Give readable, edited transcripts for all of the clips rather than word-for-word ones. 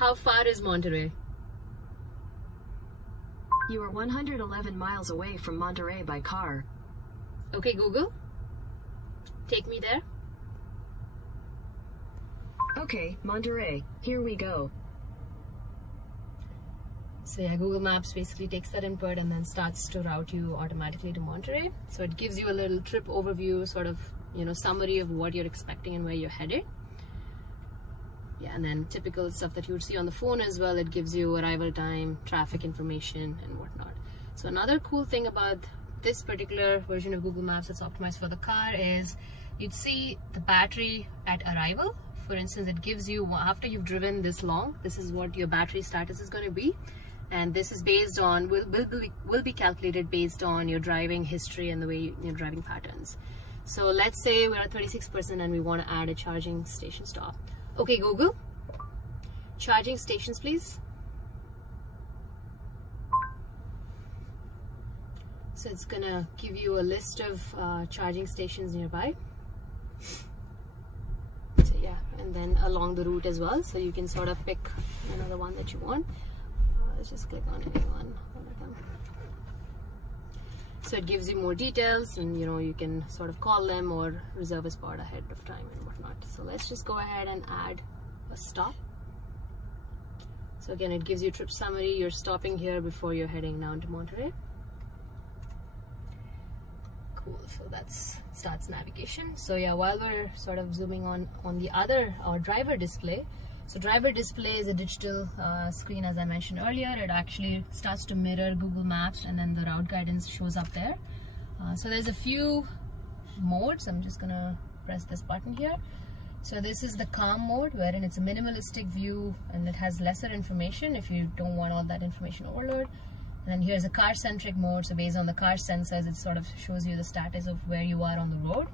How far is Monterey? You are 111 miles away from Monterey by car. Okay, Google, take me there. Okay, Monterey, here we go. So yeah, Google Maps basically takes that input and then starts to route you automatically to Monterey. So it gives you a little trip overview, sort of, you know, summary of what you're expecting and where you're headed. Yeah, and then typical stuff that you would see on the phone as well. It gives you arrival time, traffic information, and whatnot. So another cool thing about this particular version of Google Maps that's optimized for the car is you'd see the battery at arrival. For instance, it gives you, after you've driven this long, this is what your battery status is going to be. And this is based on, will be calculated based on your driving history and the way your driving patterns. So let's say we're at 36% and we want to add a charging station stop. Okay, Google, charging stations, please. So it's gonna give you a list of charging stations nearby. So yeah, and then along the route as well. So you can sort of pick another one that you want. Let's just click on any one of them. So it gives you more details, and you know, you can sort of call them or reserve a spot ahead of time and whatnot. So let's just go ahead and add a stop. So again, it gives you trip summary. You're stopping here before you're heading down to Monterey. Cool. So that's starts navigation. So yeah, while we're sort of zooming on the other driver display. So driver display is a digital screen, as I mentioned earlier. It actually starts to mirror Google Maps, and then the route guidance shows up there. So there's a few modes. I'm just gonna press this button here. So this is the calm mode, wherein it's a minimalistic view and it has lesser information if you don't want all that information overload. And then here's a car-centric mode. So based on the car sensors, it sort of shows you the status of where you are on the road.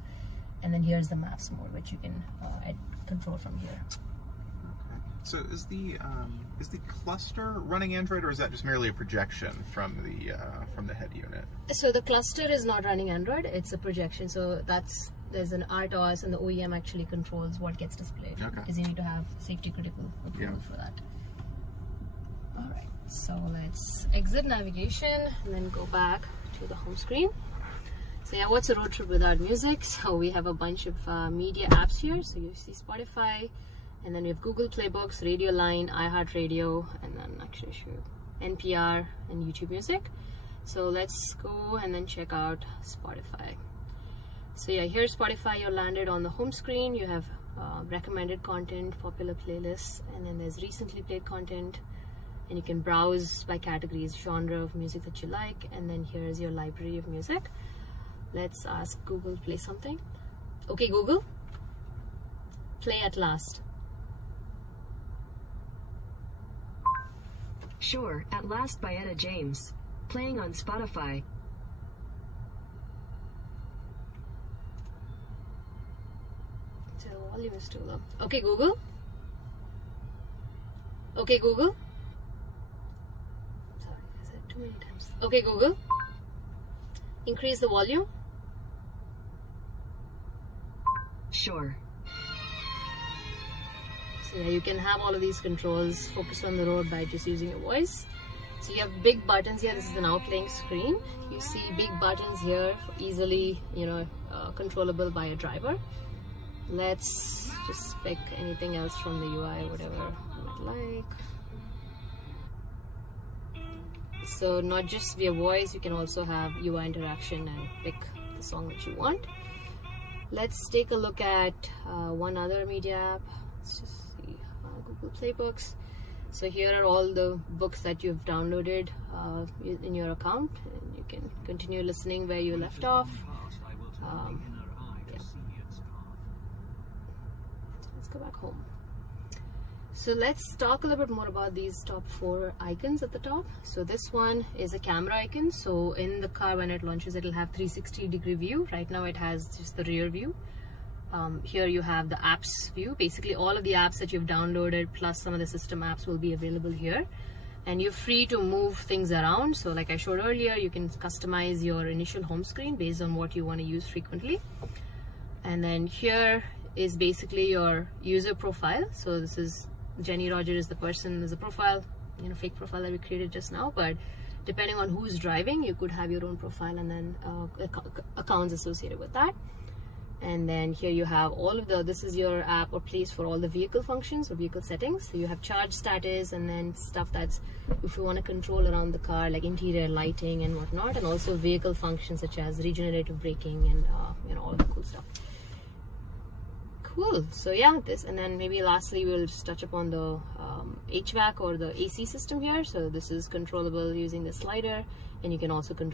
And then here's the maps mode, which you can control from here. So is the cluster running Android, or is that just merely a projection from the head unit? So the cluster is not running Android; it's a projection. So there's an RTOS, and the OEM actually controls what gets displayed. Okay. Because you need to have safety critical approval for that. All right. So let's exit navigation and then go back to the home screen. So yeah, what's a road trip without music? So we have a bunch of media apps here. So you see Spotify. And then we have Google Playbooks, Radio Line, iHeartRadio, and then actually NPR and YouTube Music. So let's go and then check out Spotify. So yeah, here's Spotify. You're landed on the home screen. You have recommended content, popular playlists, and then there's recently played content. And you can browse by categories, genre of music that you like. And then here's your library of music. Let's ask Google to play something. Okay, Google, play At Last. Sure, At Last by Etta James. Playing on Spotify. So the volume is too low. Okay, Google. Okay, Google. Sorry, I said too many times. Okay, Google. Increase the volume. Sure. So yeah, you can have all of these controls, focus on the road by just using your voice. So you have big buttons here. This is an outlying screen. You see big buttons here, easily, you know, controllable by a driver. Let's just pick anything else from the UI, whatever you might like. So not just via voice, you can also have UI interaction and pick the song that you want. Let's take a look at one other media app. Let's just see Google Playbooks. So here are all the books that you've downloaded in your account, and you can continue listening where you left off. Yeah. Let's go back home. So let's talk a little bit more about these top 4 icons at the top. So this one is a camera icon. So in the car, when it launches, it'll have 360-degree view. Right now it has just the rear view. Here you have the apps view. Basically all of the apps that you've downloaded plus some of the system apps will be available here. And you're free to move things around. So like I showed earlier, you can customize your initial home screen based on what you want to use frequently. And then here is basically your user profile. So this is Jenny Roger is the person, is a profile, you know, fake profile that we created just now, but depending on who's driving, you could have your own profile and then accounts associated with that. And then here you have all of this is your app or place for all the vehicle functions or vehicle settings. So you have charge status, and then stuff that's if you want to control around the car, like interior lighting and whatnot, and also vehicle functions such as regenerative braking and you know, all the cool stuff. Cool. So yeah, this, and then maybe lastly we'll just touch upon the HVAC or the AC system here. So this is controllable using the slider, and you can also control